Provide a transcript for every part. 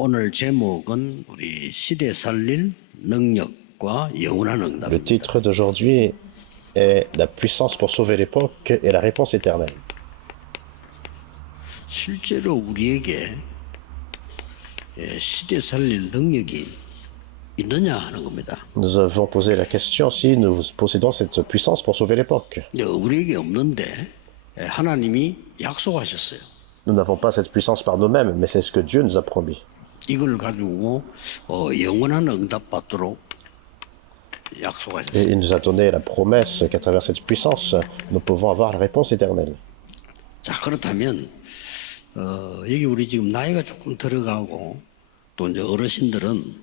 오늘 제목은 우리 시대 살릴 능력과 영원한 응답입니다. Le titre d'aujourd'hui est La puissance pour sauver l'époque et la réponse éternelle. 실제로 우리에게 시대 살릴 능력이 있느냐 하는 겁니다. Nous avons posé la question si nous possédons cette puissance pour sauver l'époque. 우리에게 없는데 하나님이 약속하셨어요. Nous n'avons pas cette puissance par nous-mêmes, mais c'est ce que Dieu nous a promis. 이걸 가지고 영원한 응답 받도록 Et 약속하셨어요. il nous a donné la promesse qu'à travers cette puissance, nous pouvons avoir la réponse éternelle. 자, 그렇다면 여기 우리 지금 나이가 조금 들어가고 또 이제 어르신들은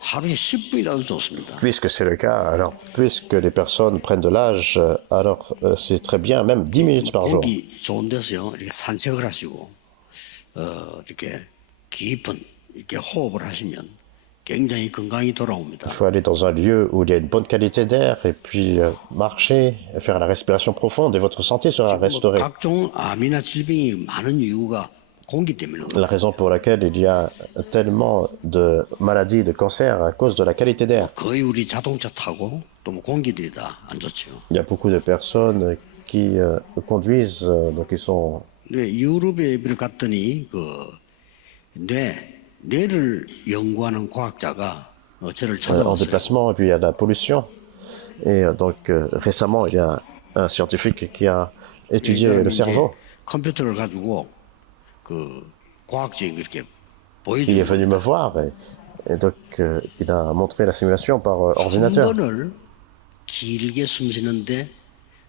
하루에 10분이라도 좋습니다. Puisque c'est le cas, alors, puisque les personnes prennent de l'âge, alors c'est très bien, même 10 minutes par jour. 거기 좋은 데서요 이렇게 산책을 하시고 이렇게 깊은 이렇게 호흡을 하시면 굉장히 건강이 돌아옵니다. Il faut aller dans un lieu où il y a une bonne qualité d'air et puis marcher, faire la respiration profonde et votre santé sera restaurée. 각종 암이나 질병이 많은 이유가 공기 때문에 La raison pour laquelle il y a tellement de maladies, de cancers à cause de la qualité d'air. 거의 우리 자동차 타고 또 뭐 공기들이 다 안 좋죠. Il y a beaucoup de personnes qui conduisent, donc ils sont... 근데 유럽에 갔더니 뇌를 연구하는 과학자가 저를 en 찾아왔어요. déplacement et puis il y a de la pollution. Et donc récemment, il y a un scientifique qui a étudié le cerveau. 컴퓨터를 가지고 과학적인 이렇게 Il est 보여주는 venu me voir et donc il a montré la simulation par 한 ordinateur. 번을 길게 숨 쉬는데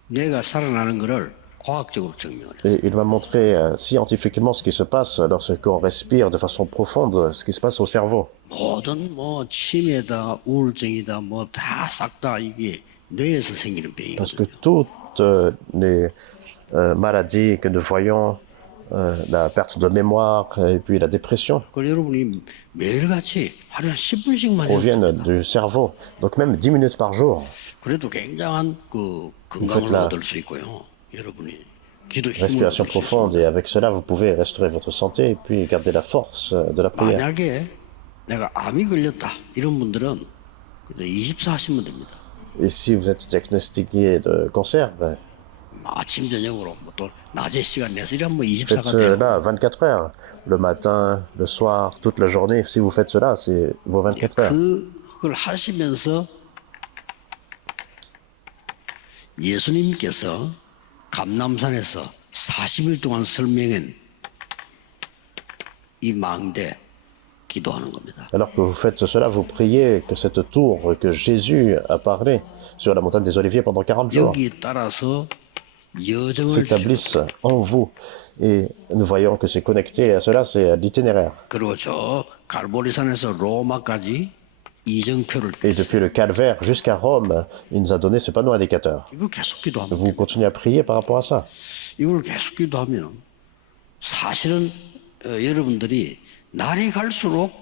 뇌가 살아나는 것을 과학적으로 증명을 해요. Et il m'a montré scientifiquement ce qui se passe lorsqu'on respire de façon profonde, ce qui se passe au cerveau. 모든 뭐 치매다 우울증이다 뭐 다 싹 다 이게 뇌에서 생기는 Parce que 병이거든요. toutes les maladies que nous voyons, la perte de mémoire et puis la dépression, 그래서 여러분이 매일같이 하루에 한 10분씩만 proviennent 해도 du cerveau. Donc même 10 minutes par jour, 그래도 굉장한 건강을 faites-la. 얻을 수 있고요. 여러분이 기도 힘을 respiration 얻을 수 profonde, et avec cela, vous pouvez restaurer votre santé et puis garder la force de la prière. 만약에 내가 암이 걸렸다 이런 분들은 24 하시면 됩니다. Et si vous êtes diagnostiqué de cancer, 아침 저녁으로 또 낮에 시간 내서 이러면 faites 24가 돼요. cela 24 heures. Le matin, le soir, toute la journée. Si vous faites cela, c'est vos 24 heures. 그걸 하시면서 예수님께서 감람산에서 40일 동안 설명한 이 망대 기도하는 겁니다. Alors que vous faites cela, vous priez que cette tour que Jésus a parlé sur la montagne des Oliviers pendant 40 jours 여기에 따라서 여정을 주시고 s'établisse en vous. Et nous voyons que c'est connecté à cela, c'est à l'itinéraire. 그리고 저 갈보리산에서 로마까지 이정표를 Et depuis le calvaire jusqu'à Rome, il nous a donné ce panneau indicateur. 이거 계속 기도하면 Vous continuez à prier par rapport à ça. 이걸 계속 기도하면 사실은 여러분들이 날이 갈수록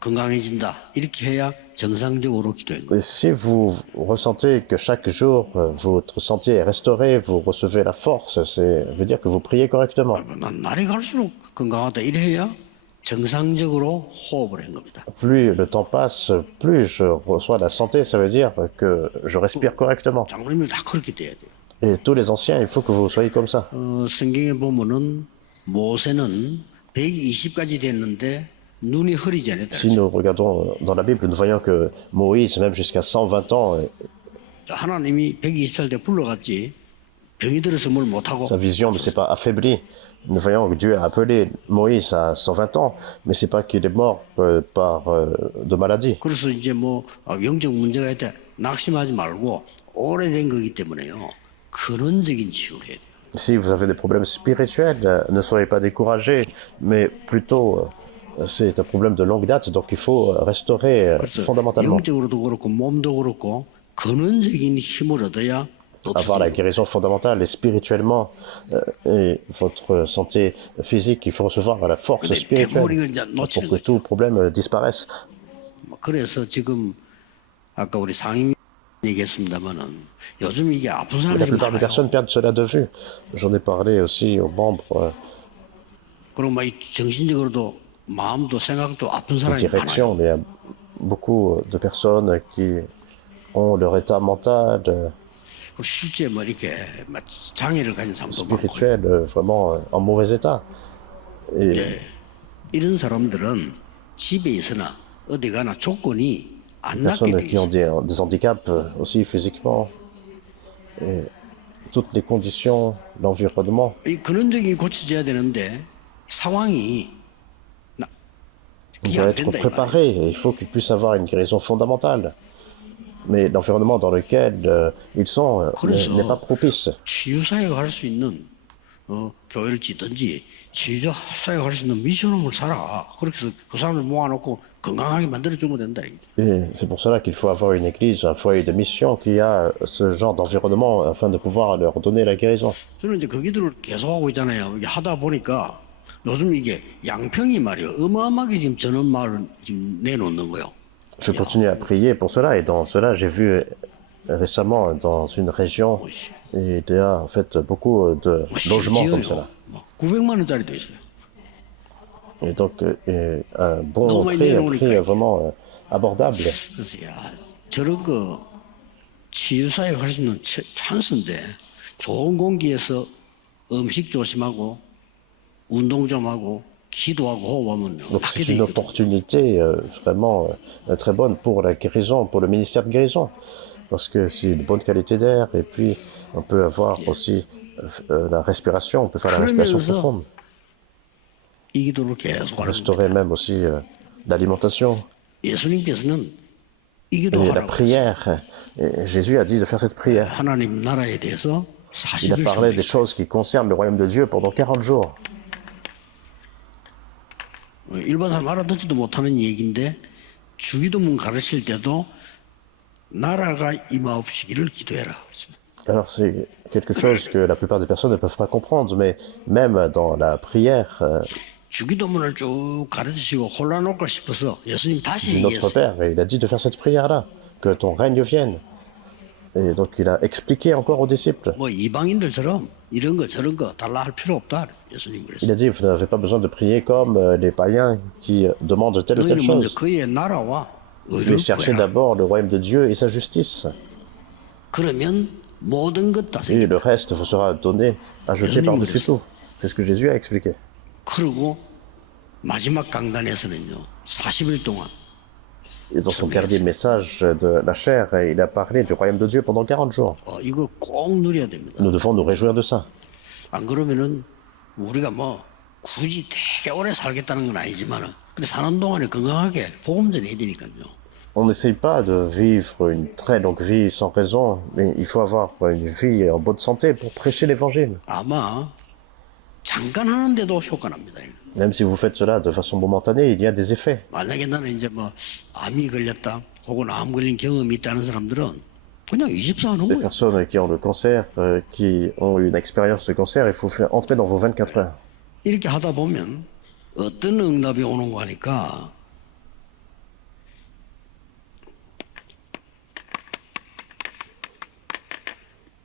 건강해진다 이렇게 해야 정상적으로 기도한 거예요. Et si vous ressentez que chaque jour votre santé est restaurée, vous recevez la force, ça veut dire que vous priez correctement. 난 날이 갈수록 건강하다 이래 해야 정상적으로 호흡을 한 겁니다. Plus le temps passe, plus je reçois la santé, ça veut dire que je respire correctement. 장로님들 다 그렇게 돼야 돼요. Et tous les anciens, il faut que vous soyez comme ça. 성경에 보면은 모세는 120까지 됐는데 눈이 흐리지 않았다. Si nous regardons dans la Bible, nous voyons que Moïse, même jusqu'à 120 ans, 하나님이 120살 때 불러갔지 병이 들어서 뭘 못하고 sa vision ne s'est pas affaiblie. Nous voyons que Dieu a appelé Moïse à 120 ans, mais c'est pas qu'il est mort de maladie. 그래서 이제 뭐 영적 문제가 있다 낙심하지 말고 오래된 거기 때문에요. 근원적인 치유를 해야 돼요. Si vous avez des problèmes spirituels, ne soyez pas découragés, mais plutôt c'est un problème de longue date, donc il faut restaurer fondamentalement. 영적으로도 그렇고 몸도 그렇고 근원적인 힘을 얻어야 Avoir la guérison fondamentale et spirituellement, et votre santé physique, il faut recevoir la force spirituelle pour que tout problème disparaisse. 그래서 지금 아까 우리 상임 얘기했습니다만은 요즘 이게 아픈 La 사람들이 plupart des 많아요. personnes perdent cela de vue. J'en ai parlé aussi aux membres 그리고 막 정신적으로도 마음도 생각도 아픈 사람이 direction, 많아요. mais il y a beaucoup de personnes qui ont leur état mental, 그리고 실제 뭐 이렇게 막 장애를 가진 사람도 많고요. spirituel, vraiment en mauvais état. Et 이런 사람들은 집에 있으나 어디 가나 조건이 안 les 낫게 돼 personnes qui ont 있어요. des handicaps aussi physiquement, et toutes les conditions, l'environnement, 이 근원적인 고쳐져야 되는데 상황이 그게 doit 안 être 된다 이 말이에요. préparé. Et il faut qu'ils puissent avoir une guérison fondamentale. Mais l'environnement dans lequel ils sont n'est pas 그래서 propice. 치유사회가 할 수 있는 교회를 짓든지 치유사회가 할 수 있는 미션홈을 살아. 그렇게 해서 그 사람을 모아놓고 건강하게 만들어주면 된다. 이게. Et c'est pour cela qu'il faut avoir une église, un foyer de mission qui a ce genre d'environnement afin de pouvoir leur donner la guérison. 저는 이제 그 기도를 계속하고 있잖아요. 이게 하다 보니까 요즘 이게 양평이 말이에요. 어마어마하게 지금 전원마을을 지금 내놓는 거예요. Je continue à prier pour cela et dans cela, j'ai vu récemment dans une région, il y a en fait beaucoup de logements comme cela. 900만 원짜리도 있어요. Et donc un bon 너무 많이 prix, un 내놓으니까 prix 이게. vraiment abordable. 그래서 야 저런 거 치유사회 할 수 있는 찬스인데 좋은 공기에서 음식 조심하고 운동 좀 하고 기도하고 호흡하면 Donc 낫게 c'est 돼 une 있거든. opportunité vraiment très bonne pour la guérison, pour le ministère de guérison. Parce que c'est une bonne qualité d'air et puis on peut avoir aussi la respiration, on peut faire la respiration 그러면서 profonde. 이 기도를 계속 하는 Restaurer 겁니다. même aussi l'alimentation 예수님께서는 이 et 기도 la 하라고 했어요. prière. Et Jésus a dit de faire cette prière. 하나님 나라에 대해서 Il a 40일 parlé des 섬기고 choses qui concernent le royaume de Dieu pendant 40 jours. 일반 사람 알아듣지도 못하는 얘기인데 주기도문 가르칠 때도 나라가 임하옵시기를 기도해라. Alors c'est quelque chose que la plupart des personnes ne peuvent pas comprendre, mais même dans la prière 주기도문을 쭉 가르치시고 혼란할까 싶어서 예수님 다시 du Notre 얘기했어요. Père, et il a dit de faire cette prière-là, que ton règne vienne. Et donc il a expliqué encore aux disciples. 뭐 이방인들처럼 이런 거 저런 거 달라 할 필요 없다. 예수님 Il 그랬어요. a dit, vous n'avez pas besoin de prier comme les païens qui demandent telle ou telle 너희는 먼저 chose. 그의 나라와 Vous 의를 devez chercher 구해라. d'abord le royaume de Dieu et sa justice. 그러면 모든 것 다 Et 생긴다. le reste vous sera donné, ajouté par-dessus tout. C'est ce que Jésus a expliqué. 그리고 마지막 강단에서는요. 40일 동안 Et dans son dernier message de la chair, il a parlé du royaume de Dieu pendant 40 jours. 이거 꼭 누려야 됩니다. Nous devons nous réjouir de ça. 안 그러면은 우리가 뭐 굳이 되게 오래 살겠다는 건 아니지만은 근데 사는 동안에 건강하게 복음 전해야 되니까요. On n'essaye pas de vivre une très longue vie sans raison, mais il faut avoir une vie en bonne santé pour prêcher l'évangile. 아마 잠깐 하는데도 효과 납니다. Même si vous faites cela de façon momentanée, il y a des effets. 만약에 나는 이제 뭐 암이 걸렸다 혹은 암 걸린 경험이 있다는 사람들은 그냥 24 하는 Les 거예요. personnes qui ont le cancer, qui ont une expérience de cancer, il faut faire entrer dans vos 24 heures. 이렇게 하다 보면 어떤 응답이 오는 거 하니까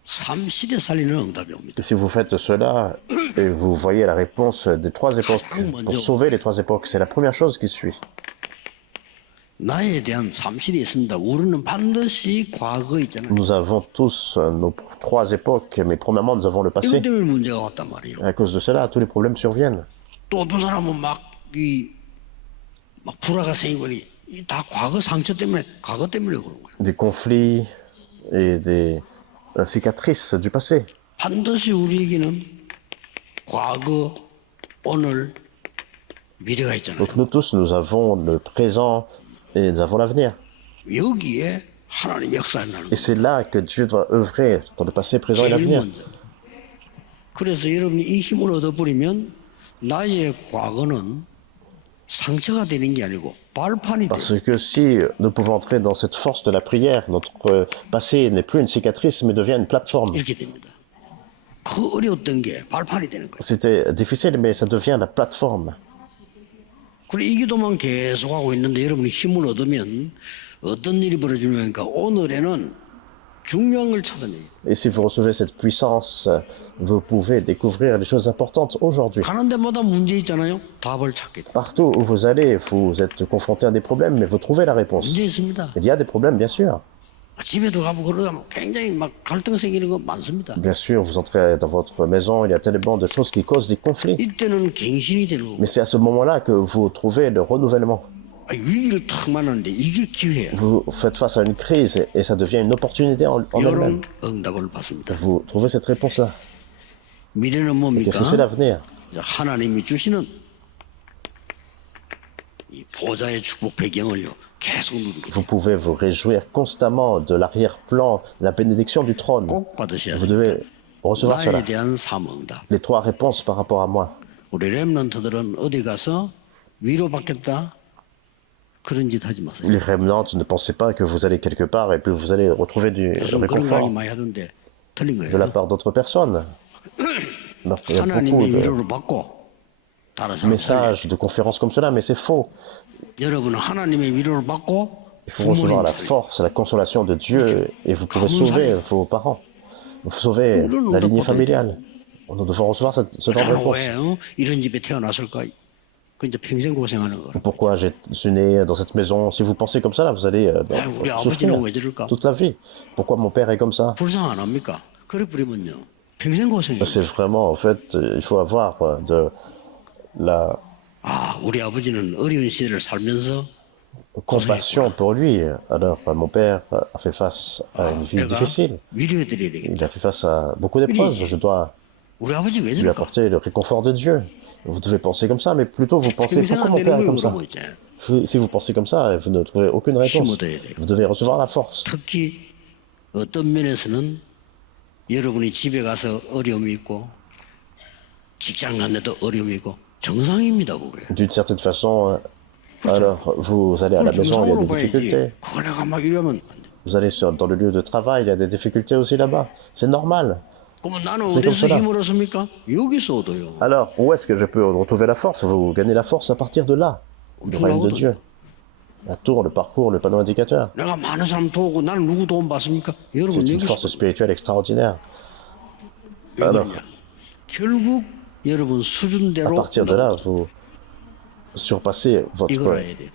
삼시대 살리는 응답이 옵니다. Et si vous faites cela, et vous voyez la réponse des trois époques, pour sauver les trois époques, c'est la première chose qui suit. 나에 대한 삼실이 있습니다. 우리는 반드시 과거 있잖아요. Nous avons tous nos trois époques, mais premièrement, nous avons le 이것 passé. 때문에 문제가 왔단 말이에요. À cause de cela, tous les problèmes surviennent. 또 어떤 사람은 막 불화가 생기거니 다 과거 상처 때문에 과거 때문에 그런 거예요. Des conflits et des cicatrices du passé. 반드시 우리에게는 과거, 오늘, 미래가 있잖아요. Donc nous tous, nous avons le présent et nous avons l'avenir. 여기에 하나님 역사한다는 Et 거예요. c'est là que Dieu doit œuvrer, dans le passé, présent et 제일 l'avenir. 먼저. 그래서 여러분이 이 힘을 얻어버리면 나의 과거는 상처가 되는 게 아니고 발판이 돼요. Parce que si nous pouvons entrer dans cette force de la prière, notre passé n'est plus une cicatrice, mais devient une plateforme. 이렇게 됩니다. 그 어려웠던 게 발판이 되는 거예요. C'était difficile, mais ça devient la plateforme. 그리고 이 기도만 계속하고 있는데 여러분이 힘을 얻으면 어떤 일이 벌어지냐니까 오늘에는 중요한 걸 찾아내요. Et si vous recevez cette puissance, vous pouvez découvrir les choses importantes aujourd'hui. 가는 데마다 문제 있잖아요. 답을 찾게 돼. Partout où vous allez, vous êtes confronté à des problèmes, mais vous trouvez la réponse. 문제 있습니다. Il y a des problèmes, bien sûr. 집에도 가고 그러다 굉장히 막 갈등 생기는 거 많습니다. Bien sûr, vous entrez dans votre maison, il y a tellement de choses qui causent des conflits. 이때는 갱신이 되고 Mais c'est à ce moment-là que vous trouvez le renouvellement. 위기를 탁 만났는데 이게 기회예요. Vous faites face à une crise et ça devient une opportunité en elle-même. 이런 응답을 받습니다. Vous trouvez cette réponse-là. 미래는 Qu'est-ce que c'est 뭡니까? l'avenir? 하나님이 주시는 이 보좌의 축복 배경을요 계속 누리게 Vous 돼요. pouvez vous réjouir constamment de l'arrière-plan, la bénédiction du trône. 꼭 받으셔야 Vous 돼요. devez recevoir cela. 나에 대한 사명다. Les trois réponses par rapport à moi. 우리 렘넌트들은 어디 가서 위로받겠다 그런 짓 하지 마세요. Les remnants, ne pensez pas que vous allez quelque part et puis vous allez retrouver du 요즘 그런 réconfort 강의 많이 하던데 틀린 de la 거예요. part d'autres personnes. Non, il y a beaucoup 하나님의 de 위로를 받고 다른 사람 살려요. messages, de conférences comme cela, mais c'est faux. 여러분은 하나님의 위로를 받고 Il faut recevoir la 부모님 살려요. force, la consolation de Dieu et vous pouvez sauver vos parents. Vous sauver la lignée familiale. Nous devons recevoir ce genre de 나는 réponse. 왜 이런 집에 태어났을까? 그 이제 평생 고생하는 거. Pourquoi je suis né dans cette maison? Si vous pensez comme ça, là, vous allez 우리 souffrir 아버지는 왜 저럴까? toute la vie. Pourquoi mon père est comme ça? 불쌍 안 합니까? 그래 버리면요 평생 고생해요. C'est vraiment, en fait, il faut avoir de la 아, 우리 아버지는 어려운 시대를 살면서 compassion pour lui. Alors, mon père a fait face à une vie 내가 difficile. 위로해드려야 되겠다. Il a fait face à beaucoup d'épreuves. Je dois 우리 아버지 왜 lui 저럴까? apporter le réconfort de Dieu. Vous devez penser comme ça, mais plutôt vous pensez 평생 pourquoi 안 mon 되는 père est 거 comme ça. 물어보 있잖아요. Si vous pensez comme ça, vous ne trouvez aucune réponse. 힘 얻어야 돼요. Vous devez recevoir la force. 특히 어떤 면에서는 여러분이 집에 가서 어려움이 있고 직장 갔는데도 어려움이 있고 정상입니다 그게. D'une certaine façon, alors vous allez à la 그걸 maison, il y a 정상으로 des 봐야지. difficultés. 그걸 내가 막 이러면 안 돼. Vous allez dans le lieu de travail, il y a des difficultés aussi là-bas. C'est normal. 그러면 나는 C'est comme 어디서 cela. 힘을 얻습니까? 여기서 얻어요. Alors, où est-ce que je peux retrouver la force? Vous gagnez la force à partir de là, du royaume de Dieu. La tour, le parcours, le panneau indicateur. 내가 많은 사람 도우고 나는 누구 도움 받습니까? 여러분 C'est une 여기서 force spirituelle extraordinaire. 왜냐? 결국 여러분 À 수준대로 partir de là, vous surpassez 이걸 votre... 해야 돼요.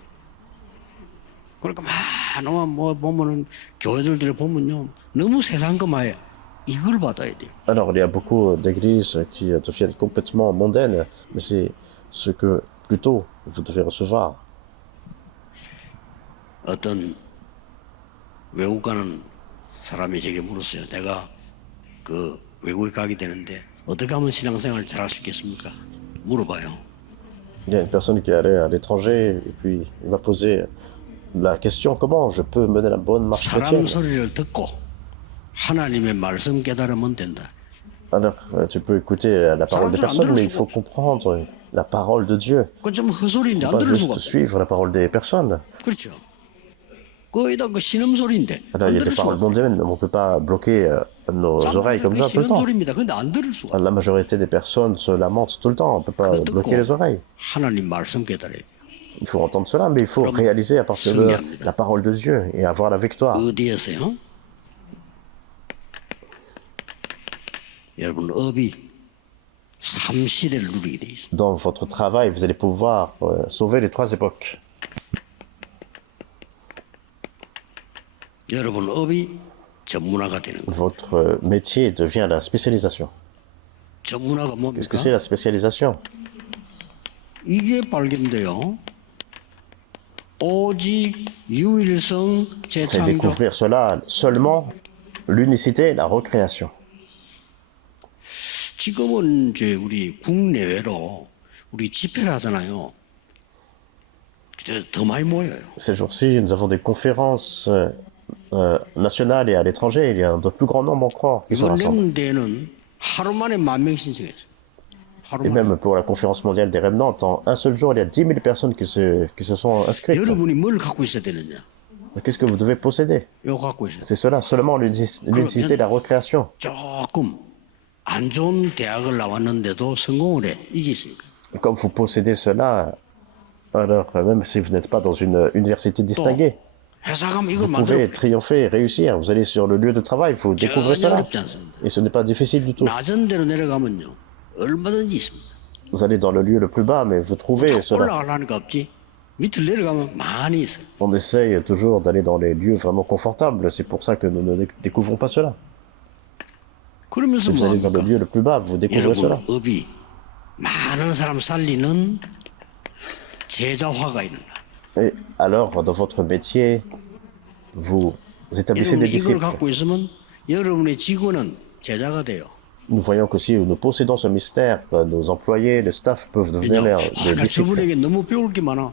그러니까 많은 뭐 보면은 교회들을 보면요 너무 세상 것만 이걸 받아야 돼요. Alors, il y a beaucoup d'églises qui deviennent complètement mondaines, mais c'est ce que, plutôt, vous devez recevoir. 어떤 외국 가는 사람이 제게 물었어요. 내가 그 외국에 가게 되는데 어떻게 하면 신앙생활 잘할 수 있겠습니까? 물어봐요. Il y a une personne qui est allée à l'étranger, et puis il m'a posé la question, comment je peux mener la bonne marche 사람 chrétienne? 소리를 듣고 하나님의 말씀 깨달으면 된다. Alors, tu peux écouter la parole des personnes, mais il faut comprendre la parole de Dieu. 그건 좀 헛소리인데 안 Pas 들을 수가 juste 없어. suivre la parole des personnes. 그렇죠. 거의 다 그 신음소리인데 Alors, 안 il y a 들을 des 수가 paroles 없어. mondaines, on ne peut pas bloquer nos oreilles comme 그 ça tout le temps. 신음소리입니다. 근데 안 들을 수가 없어. La majorité des personnes se lamentent tout le temps, on ne peut pas 그거 듣고 bloquer les oreilles. 하나님 말씀 깨달아야 돼요. Il faut entendre cela, mais il faut réaliser à partir de la parole de Dieu et avoir la victoire. 어디에서요? 여러분 업이 삼시대를 누리게 돼 있습니다. Dans votre travail, vous allez pouvoir sauver les trois époques. 여러분 업이 전문화가 되는 거예요. Votre métier devient la spécialisation. 전문화가 Qu'est-ce que 뭡니까? c'est la spécialisation? 이게 발견돼요. 오직 유일성 C'est 재창조. découvrir cela seulement, l'unicité et la recréation. 지금은 이제 우리 국내외로 우리 집회를 하잖아요. 더 많이 모여요. Ces jours-ci, nous avons des conférences nationales et à l'étranger. Il y a de plus grand nombre encore qui sont 이번 rassemblés. 렘대는 하루 만에 10,000명 신청했어요. 하루 Et 만에. même pour la conférence mondiale des remnants, en un seul jour, il y a 10 000 personnes qui se sont inscrites. 여러분이 뭘 갖고 있어야 되느냐? Qu'est-ce que vous devez posséder? 이거 갖고 있어요. C'est cela, seulement l'unicité et la recréation. 조금 안 좋은 대학을 나왔는데도 성공을 해. 이게 있으니까. Comme vous possédez cela, alors même si vous n'êtes pas dans une université distinguée, 회사 가면 이걸 Vous 만들어 pouvez triompher et réussir. Vous allez sur le lieu de travail, vous découvrez 전혀 cela. 어렵지 않습니다. Et ce n'est pas difficile du tout. 낮은 데로 내려가면요 얼마든지 있습니다. Vous allez dans le lieu le plus bas, mais vous trouvez 딱 cela. 올라가려니까 없지. 밑을 내려가면 많이 있어요. On essaye toujours d'aller dans les lieux vraiment confortables. C'est pour ça que nous ne découvrons pas cela. 그러면서 Vous 뭐 allez dans le 합니까? lieu le plus bas, vous découvrez cela. 여러분 업이 많은 사람 살리는 제자화가 일어나. Et alors, dans votre métier, vous établissez des 여러분이 이걸 disciples. 갖고 있으면 여러분의 직원은 제자가 돼요. Nous voyons que si nous possédons ce mystère, nos employés, le staff peuvent devenir des 나 disciples. 저분에게 너무 배울 게 많아.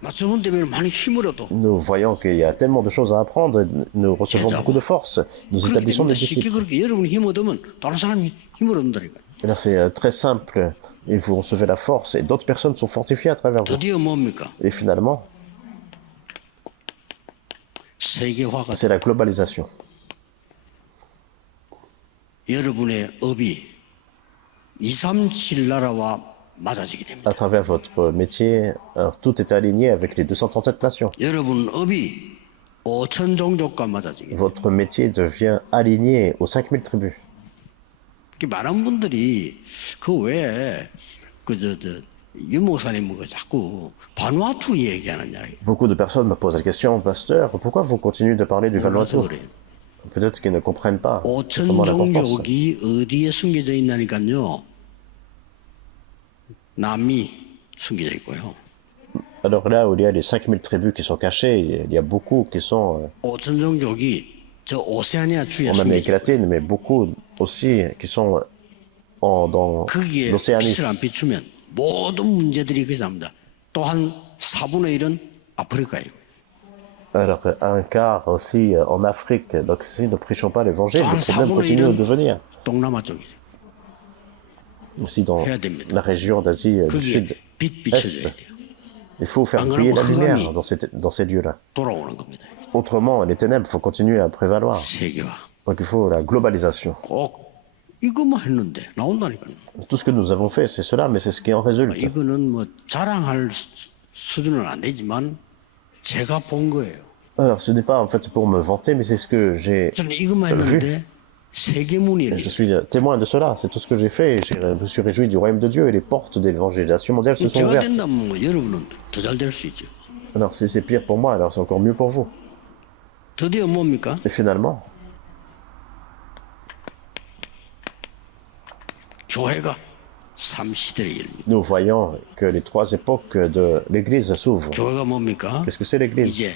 나 저분 때문에 많이 힘을 얻어. Nous voyons qu'il y a tellement de choses à apprendre, et nous recevons beaucoup de force. Nous 그렇기 établissons 때문에 des 쉽게 disciples. 그렇게 여러분이 힘 얻으면 다른 사람이 힘을 얻는다니까. Et là, c'est très simple, et vous recevez la force, et d'autres personnes sont fortifiées à travers vous. 드디어 뭡니까? Et finalement, 세계화가 c'est la globalisation. 여러분의 업이 237 나라와 맞아지게 됩니다. À travers votre métier, alors, tout est aligné avec les 237 nations. 여러분 업이 5천 종족과 맞아지게 됩니다. Votre métier devient aligné aux 5000 tribus. 많은 분들이 그 외에 유 목사님 그 자꾸 바누아투 얘기하느냐. Beaucoup de personnes me posent la question, pasteur, pourquoi vous continuez de parler du 몰라서 Vanuatu? 그래요. Peut-être qu'ils ne comprennent pas 5천 vraiment l'importance. 종족이 어디에 숨겨져 있나니까요. 남미 숨겨져 있고요. Alors là où il y a les 5000 tribus qui sont cachées, il y a beaucoup qui sont 5천 종족이 저 오세아니아 주에 en Amérique 숨겨져 있고 latine, mais beaucoup aussi qui sont dans 거기에 l'Océanie. 빛을 안 비추면 모든 문제들이 그렇게 납니다. 또한 4분의 1은 아프리카이고 Alors un quart aussi en Afrique. Donc si nous ne prêchons pas l'évangile, 또 le 한 problème 4분의 continue de 1은 venir. 동남아 쪽이죠. Aussi dans 해야 됩니다. la région d'Asie du 거기에 Sud. 빛 비춰줘야 돼요. Il faut faire 안 briller la 그러면 lumière 흑암이 dans ces lieux-là. 돌아오는 겁니다. Autrement, les ténèbres, il faut continuer à prévaloir. 세계화 Donc il faut la globalisation. 꼭 이것만 했는데 나온다니까요. Tout ce que nous avons fait, c'est cela, mais c'est ce qui en résulte. 이거는 뭐 자랑할 수준은 안 되지만 제가 본 거예요. Alors ce n'est pas en fait pour me vanter, mais c'est ce que j'ai 저는 이것만 했는데 세계문이 열려. Je suis témoin de cela, c'est tout ce que j'ai fait. Je me suis réjoui du royaume de Dieu et les portes de l'évangélisation mondiale se sont 제가 ouvertes. 된다면 뭐 여러분은 더 잘 될 수 있죠. Alors si c'est pire pour moi, alors c'est encore mieux pour vous. 드디어 뭡니까? Et finalement, 교회가 3시대를 열립니다. nous voyons que les trois époques de l'Église s'ouvrent. 교회가 뭡니까? Qu'est-ce que c'est l'Église? 이제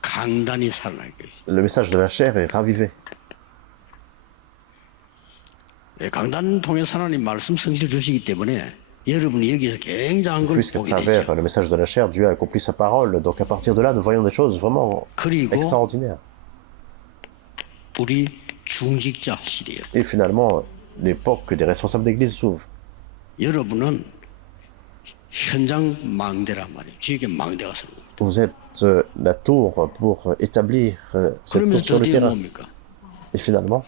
강단이 살아나게 있습니다. Le message de la chair est ravivé. 강단 통해서 하나님 말씀 성실 주시기 때문에 여러분이 여기서 굉장한 걸 Puisqu'à 보게 되죠. travers le message de la chair, Dieu a accompli sa parole. Donc à partir de là, nous voyons des choses vraiment 그리고 extraordinaires. 우리 중직자 시대예요. Et finalement, l'époque des responsables d'Église s'ouvre. 여러분은 현장 망대란 말이에요. 주에게 망대가 서는 겁니다. Vous êtes la tour pour établir cette tour 그러면서 sur le 드디어 terrain. 뭡니까? Et finalement,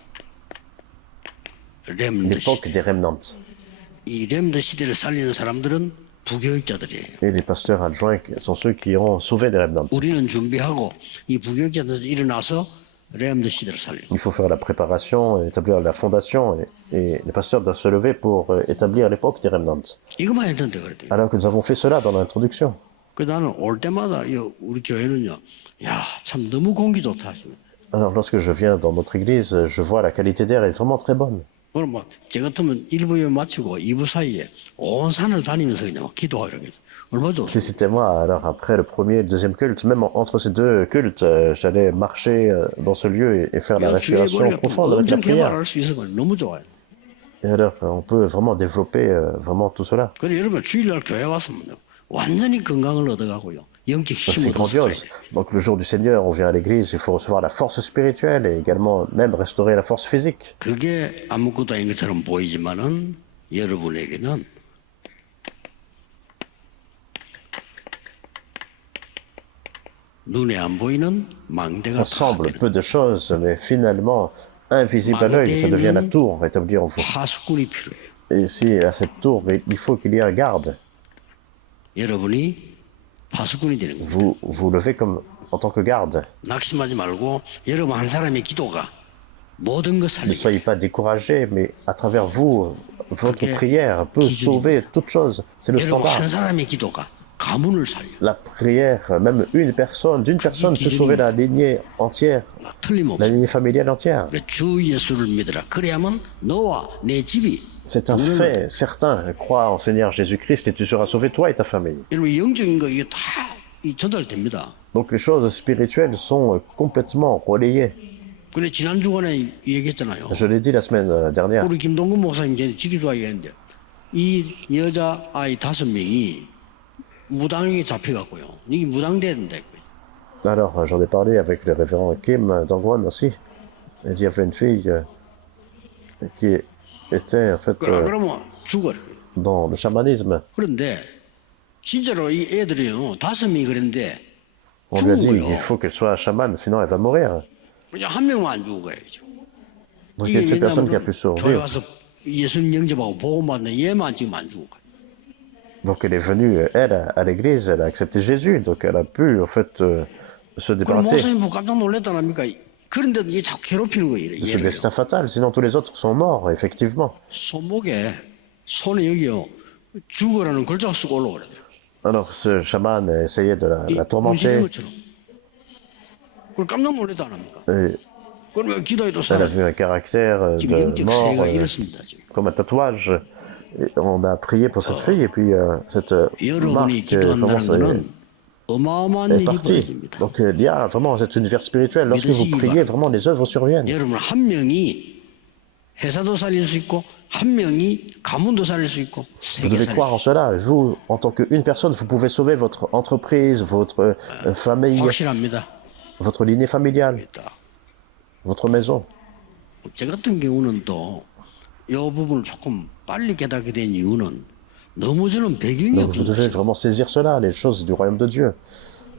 렘드 l'époque 시대. des remnants. 이 렘드 시대를 살리는 사람들은 부교육자들이에요. Et les pasteurs adjoints sont ceux qui ont sauvé les remnants. 우리는 준비하고 이 부교육자들 일어나서 렘드 시대를 살리는. Il faut faire la préparation, établir la fondation, et les pasteurs doivent se lever pour établir l'époque des remnants. 이것만 했는데 그랬대요. Alors que nous avons fait cela dans l'introduction. 그 나는 올 때마다 우리 교회는요. 야, 참 너무 공기 좋다 하시면. Alors lorsque je viens dans notre église, je vois la qualité d'air est vraiment très bonne. 그럼 뭐저 같으면 1부 마치고 2부 사이에 온 산을 다니면서 그냥 기도하고 이렇게 얼마나 좋아. Si c'était moi, alors après le premier et le deuxième culte, même entre ces deux cultes, j'allais marcher dans ce lieu et faire la respiration profonde avec la 엄청 prière. 개발할 수 있으면 너무 좋아요. Et alors, on peut vraiment développer vraiment tout cela. 그래서 여러분 주일날 교회 왔으면요. 완전히 건강을 얻어가고요. 영적 C'est 힘을 얻어가야 grandiose. 돼요. Donc le jour du Seigneur, on vient à l'église, il faut recevoir la force spirituelle et également même restaurer la force physique. 그게 아무것도 아닌 것처럼 보이지만은 여러분에게는 눈에 안 보이는 망대가 Ça semble 다 peu de choses, mais finalement, invisible à l'œil, ça devient la tour établie en vous. 파수꾼이 필요해요. Et si à cette tour, il faut qu'il y ait un garde. 여러분이 파수꾼이 되는 거예요. Vous levez comme en tant que garde. 낙심하지 말고 여러분 한 사람의 기도가 모든 것 Ne 살리게. soyez pas découragés, mais à travers vous, votre 그게 prière peut 기준입니다. sauver toute chose. C'est le 여러분 standard. 한 사람의 기도가 가문을 살려. La prière, même une personne, d'une personne peut sauver la lignée entière, la 틀림없어. lignée familiale entière. 그래, 주 예수를 믿으라. 그래야만 너와 내 집이. C'est un fait certain. Crois en Seigneur Jésus-Christ et tu seras sauvé, toi et ta famille. 여러분 영적인 거 이게 다 전달됩니다. Donc les choses spirituelles sont complètement relayées. 그래 지난 주간에 얘기했잖아요. Je l'ai dit la semaine dernière. 우리 김동근 목사님 전에 지기도 얘기했는데 이 여자 아이 5명이 무당에 잡혀갔고요. 이게 무당돼야 된다. Alors j'en ai parlé avec le révérend Kim Dongwon aussi. Il y avait une fille qui était en fait 그러면 죽어라. dans le chamanisme. 그런데 진짜로 이 애들이요 5명이 그랬는데 On lui a 죽은 dit 거예요. qu'il faut qu'elle soit chamane, sinon elle va mourir. 그냥 한 명만 안 죽은 거예요. 지금. Donc il y a une seule personne qui a pu 교회 survivre. 와서 예수님 영접하고 보험받는 얘만 지금 안 죽은 거예요. Donc elle est venue, elle, à l'église, elle a accepté Jésus, donc elle a pu en fait se 그럼 débarrasser 목사님 보고 깜짝 놀랐다랍니까? 그런데도 이게 자꾸 괴롭히는 거예요. de ce 얘를요. destin fatal. Sinon tous les autres sont morts, effectivement. 손목에 손에 여기요 죽어라는 글자가 쓰고 올라오래요. Alors ce chaman essayait de la 문신인 tourmenter. 것처럼. 그걸 깜짝 놀랐다 안 합니까? Et 그러면 기도해도 elle a 살아. vu un caractère 지금 de 영적 mort 세계가 이렇습니다. 지금. comme un tatouage. Et on a prié pour cette fille et puis cette 여러분이 marque 기도한다는 vraiment 거는 어마어마한 est 일이 partie. 벌어집니다. Donc il y a vraiment cet univers spirituel. Lorsque vous priez, vraiment les œuvres surviennent. 여러분 한 명이 회사도 살릴 수 있고 한 명이 가문도 살릴 수 있고 Vous 세계 devez 살릴 croire en 수 cela. Vous, en tant qu'une personne, vous pouvez sauver votre entreprise, votre famille, 확실합니다. votre lignée familiale, votre maison. 제 같은 경우는 또 이 부분을 조금 빨리 깨닫게 된 이유는 너무 저는 배경이 Donc vous 없어요. devez vraiment saisir cela, les choses du royaume de Dieu.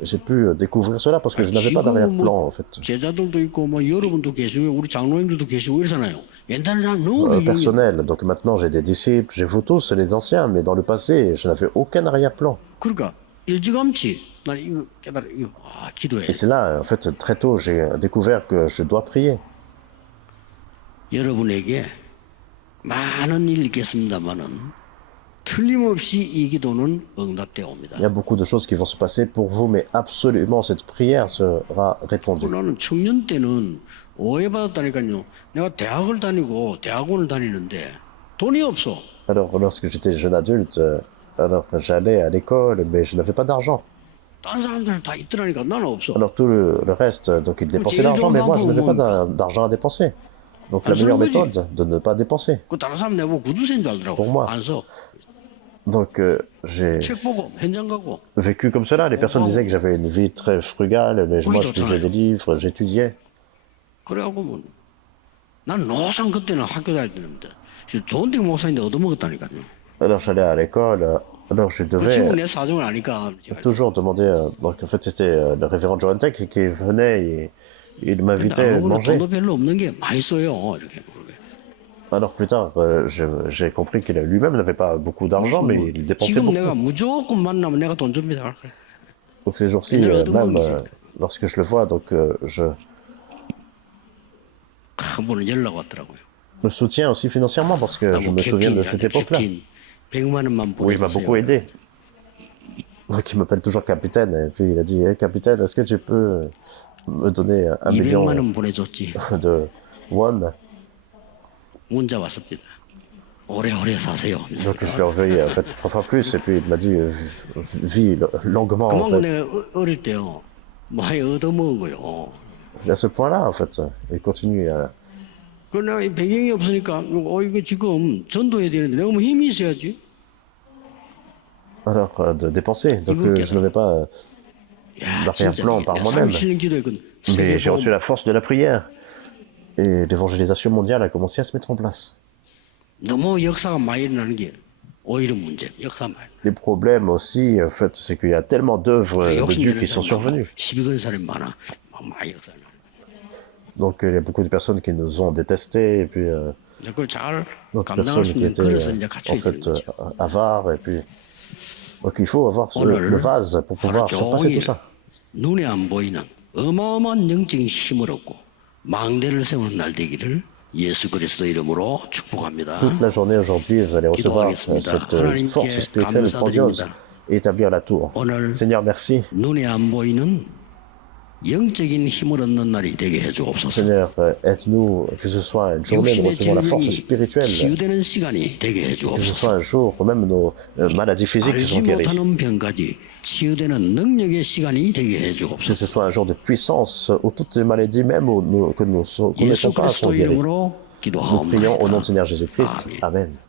J'ai pu découvrir cela parce que je n'avais pas d'arrière-plan en fait. 제자들도 있고 뭐 여러분도 계시고 우리 장로님들도 계시고 이러잖아요. 옛날에는 너무 배경이 Personnel. Donc maintenant j'ai des disciples, j'ai vous tous, les anciens, mais dans le passé, je n'avais aucun arrière-plan. 그러니까 일찌감치 난 이거 깨달아 이거 기도해. Et c'est là, en fait, très tôt, j'ai découvert que je dois prier. 여러분에게 많은 일이 있겠습니다만은 틀림없이 이 기도는 응답되어 옵니다. Il y a beaucoup de choses qui vont se passer pour vous, mais absolument cette prière sera répondue. 나는 청년 때는 오해받았다니까요. 내가 대학을 다니고 대학원을 다니는데 돈이 없어. Alors, lorsque j'étais jeune adulte, alors j'allais à l'école, mais je n'avais pas d'argent. 다른 사람들은 다 있더라니까 나는 없어. Alors tout le reste, donc ils dépensaient l'argent, mais moi je n'avais pas d'argent à dépenser. Donc la meilleure méthode, de ne pas dépenser. 그 다른 사람 내보고 구두쇠인 줄 알더라고. Pour moi. 안 써. Donc j'ai 책 보고 현장 가고. vécu comme cela. Les personnes disaient que j'avais une vie très frugale, mais moi je lisais des livres, j'étudiais. 그래갖고 뭐, 난 노상 그때는 학교 다닐 때는 좋은 데 목사인데 얻어먹었다니까요. Alors j'allais à l'école, alors je 그 친구 devais 내 사정을 아니까 제가 toujours demander. Donc en fait c'était le révérend Johan Tech qui venait et il m'invitait à 알고 보면 manger. 돈도 별로 없는 게 맛있어요. 이렇게. Alors plus tard, j'ai compris qu'il lui-même n'avait pas beaucoup d'argent, mais il dépensait 지금 beaucoup. 내가 무조건 만나면 내가 돈 줍니다. Donc ces jours-ci, Mais le même demande, lorsque je le vois, donc je 한 번은 연락 왔더라고요. me soutiens aussi financièrement parce que je me souviens de cette époque-là. 100만 원만 Oui, il m'a beaucoup 보내주세요. aidé. Donc il m'appelle toujours capitaine. Et puis il a dit, hey, capitaine, est-ce que tu peux me donner 1 million 200만 원 보내줬지. de won? 문자 왔습니다. 오래오래 사세요. Donc je lui ai envoyé en fait 3 fois plus. Et puis il m'a dit, vis longuement en 그만큼 fait. 내가 어릴 때요. 많이 얻어먹은 거요. C'est à ce point-là en fait. Il continue à... 그 내가 이 배경이 없으니까 이거 지금 전도해야 되는데 내가 뭐 힘이 있어야지. Alors de dépenser. Donc 이걸 je n'avais pas 야, d'arrière-plan par 내가 moi-même. 37년 기도했거든. Mais j'ai reçu la force de la prière. Et l'évangélisation mondiale a commencé à se mettre en place. 너무 역사가 많이 일어나는 게 오히려 문제. 역사 많이. Les problèmes aussi, en fait, c'est qu'il y a tellement d'œuvres de Dieu qui sont survenues. 시비 거는 사람이 많아. 많이 역사. Donc il y a beaucoup de personnes qui nous ont détestés, et puis 그걸 잘 d'autres 감당할 personnes 수 qui 있는 étaient 그릇을 이제 en 갖춰야 되는 fait 거죠. avares, et puis... Donc il faut avoir le vase pour pouvoir surpasser tout ça. 눈에 안 보이는 어마어마한 영적인 힘을 얻고 망대를 세우는 날 되기를 예수 그리스도 이름으로 축복합니다. Toute la journée aujourd'hui, vous allez recevoir cette force spirituelle grandiose et établir la tour. 오늘 Seigneur, merci. 눈에 안 보이는 영적인 힘을 얻는 날이 되게 해주옵소서. Seigneur, aide-nous que ce soit une journée où nous 육신의 recevons la force 질병이 spirituelle, 치유되는 시간이 되게 que ce 해주옵소서. soit un jour où même nos maladies physiques 알지 sont guéries, 못하는 병까지 치유되는 능력의 시간이 되게 que 해주옵소서. ce soit un jour de puissance où toutes ces maladies, même que nous ne 예수 connaissons pas, sont 그리스도 guéries. 이름으로 Nous prions au nom 기도하옵나이다. du Seigneur Jésus-Christ. Amen. Amen.